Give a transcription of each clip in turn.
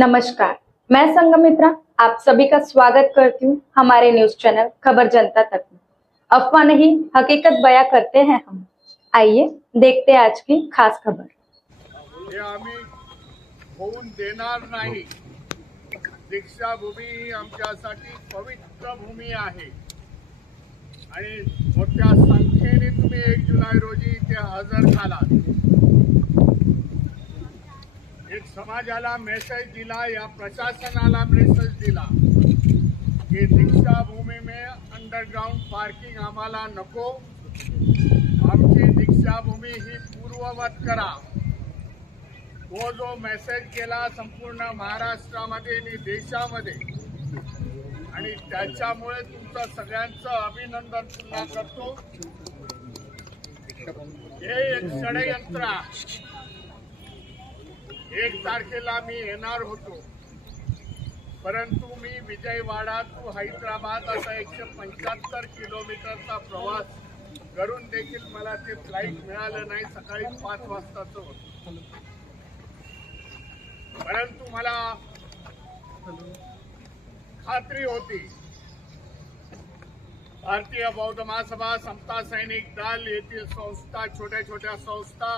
नमस्कार, मैं संगमित्रा आप सभी का स्वागत करती हूँ हमारे न्यूज़ चैनल खबर जनता तक में। अफवाह नहीं, हकीकत बयां करते हैं हम। आइए, देखते हैं आज की खास खबर। हे होऊन देणार नाही। पवित्र भूमी आणि मोठ्या संख्येने तुम्ही एक जुलै रोजी हजर समाजाला मेसेज दिला या प्रशासनाला मेसेज दिला. की दीक्षाभूमी में अंडरग्राउंड पार्किंग आम्हाला नको. आमची दीक्षाभूमी ही पूर्ववत करा. तो जो मेसेज केला संपूर्ण महाराष्ट्रामध्ये आणि देशामध्ये. आणि त्याच्यामुळे तुमचं सगळ्यांचं अभिनंदन पुन्हा करतो. हे एक षडयंत्र एक तारखेला मी येणार होतो. परंतु मी विजयवाडा टू हैदराबाद असा एकशे पंच्याहत्तर किलोमीटरचा प्रवास करून देखील मला ते फ्लाईट मिळालं नाही सकाळी पाच वाजताच होत. परंतु मला खात्री होती. भारतीय बौद्ध महासभा समता सैनिक दल येथील संस्था छोट्या छोट्या संस्था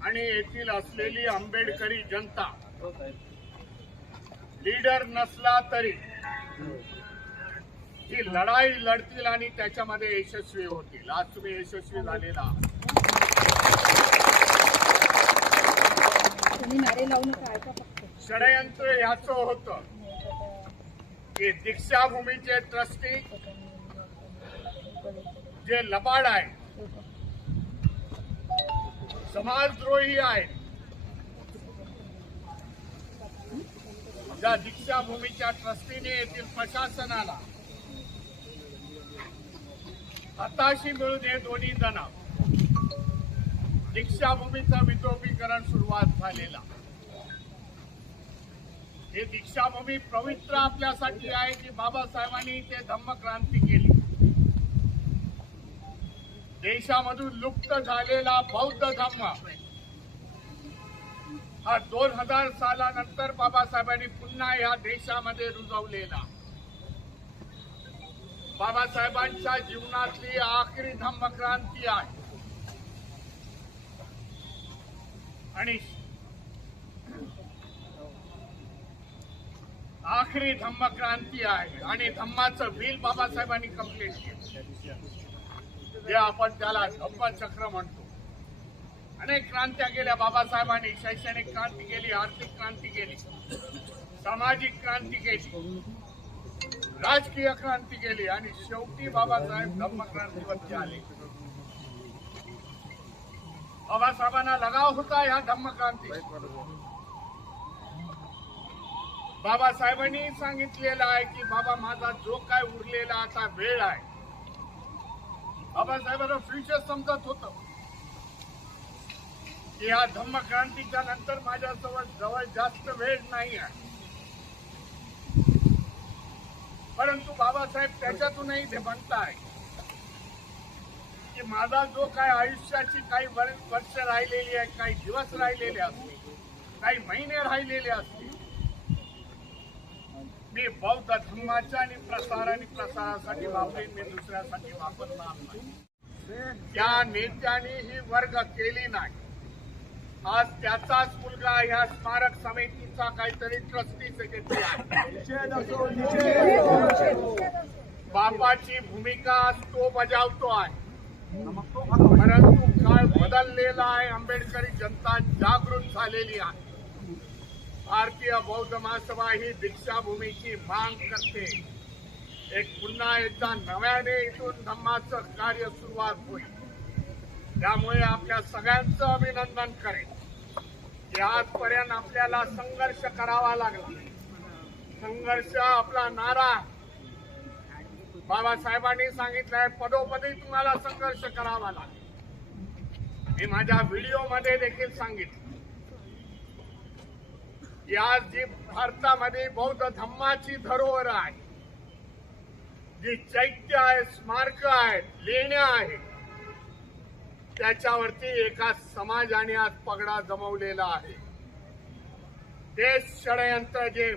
आणि येथील असलेली आंबेडकरी जनता लीडर नसला तरी ही लढाई लढतील आणि त्याच्यामध्ये यशस्वी होतील. आज तुम्ही यशस्वी झालेला षडयंत्र याचं होतं की दीक्षाभूमीचे ट्रस्टी जे लबाड आहे समाजद्रोही आहेत. ज्या दीक्षाभूमीच्या ट्रस्टीने येथील प्रशासनाला हताशी मिळून हे दोन्ही जण दीक्षाभूमीचं विद्रोपीकरण सुरुवात झालेला. हे दीक्षाभूमी पवित्र आपल्यासाठी आहे की बाबासाहेबांनी ते धम्मक्रांती केली. देशामधून लुप्त झालेला बौद्ध धम्म. हा दोन हजार सालानंतर बाबासाहेबांनी पुन्हा या देशामध्ये रुजवलेला. बाबासाहेबांच्या जीवनातली आखरी धम्मक्रांती आहे. आणि आखरी धम्मक्रांती आहे. आणि धम्माचं बिल बाबासाहेबांनी कंप्लीट केलं. जे आपण त्याला धम्मचक्र म्हणतो. अनेक क्रांत्या केल्या बाबासाहेबांनी. शैक्षणिक क्रांती केली आर्थिक क्रांती केली सामाजिक क्रांती केली राजकीय क्रांती केली आणि शेवटी बाबासाहेब धम्मक्रांतीवरती आले. बाबासाहेबांना लगाव होता ह्या धम्मक्रांती बाबासाहेबांनी सांगितलेलं आहे की बाबा माझा जो काय उरलेला आता वेळ आहे बाबासाहेबांना फ्युचर समजत होत. की या धम्मक्रांतीच्या नंतर माझ्याजवळ जवळ जास्त वेळ नाही आहे. परंतु बाबासाहेब त्याच्यातूनही ते म्हणताय की माझा जो काय आयुष्याची काही वर्ष राहिलेली आहे काही दिवस राहिलेले असतील काही महिने राहिलेले असतील मी बौद्ध धर्माच्या आणि प्रसार आणि प्रसारासाठी वापरेन मी दुसऱ्यासाठी वापरणार नाही. त्या नेत्यांनी ही वर्ग केली नाही. आज त्याचाच मुलगा ह्या स्मारक समितीचा काहीतरी ट्रस्टी सेक्रेटरी आहे बापाची भूमिका तो बजावतो आहे. परंतु काळ बदललेला आहे आंबेडकरी जनता जागृत झालेली आहे. भारतीय बौद्ध महासभा ही दीक्षाभूमीची मांग करते. एक पुन्हा एकदा नव्याने इथून धम्माचं कार्य सुरुवात होईल. त्यामुळे आपल्या सगळ्यांचं अभिनंदन करेन. की आजपर्यंत आपल्याला संघर्ष करावा लागला. संघर्ष आपला नारा. बाबासाहेबांनी सांगितलंय पदोपदी तुम्हाला संघर्ष करावा लागेल. मी माझ्या व्हिडिओमध्ये देखील सांगितलं. की आज जी भारतामध्ये बौद्ध धम्माची धरोहर आहे. जी चैत्य आहे स्मारक आहेत लेण्या आहेत त्याच्यावरती एका समाजाने आज पगडा जमवलेला आहे. ते षडयंत्र जे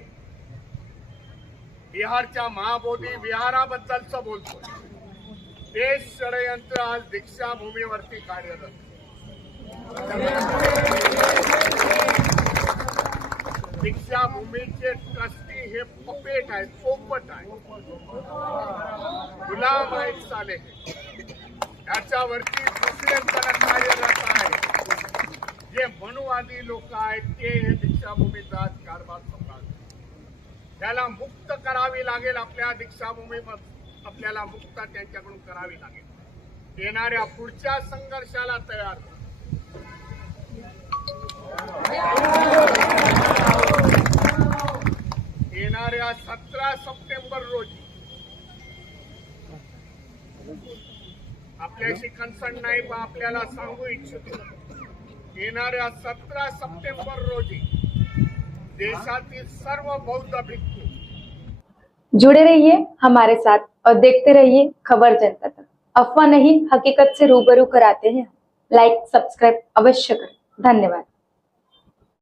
बिहारच्या महाबोधी विहाराबद्दलचं बोलतो ते षडयंत्र आज दीक्षाभूमीवरती कार्यरत दीक्षाभूमीचे ट्रस्टी हे पपेट आहेत पोपट आहेत. गुलाम आहेत साले याच्यावरती दुसरे कार्यरत आहे जे मनुवादी लोक आहेत ते हे दीक्षाभूमीचा कारभार सांभाळतात. त्याला मुक्त करावी लागेल आपल्या दीक्षाभूमी आपल्याला मुक्त त्यांच्याकडून करावी लागेल. येणाऱ्या पुढच्या संघर्षाला तयार व्हा. येणाऱ्या सतरा सप्टेंबर रोजी कन्सर्न सप्टेंबर रोजी देशातील सर्व बौद्ध जुड़े रहिए, हमारे साथ और देखते रहिए खबर जनता तक। अफवाह नहीं, हकीकत से रूबरू कराते हैं। लाइक सब्सक्राइब अवश्य करें। धन्यवाद।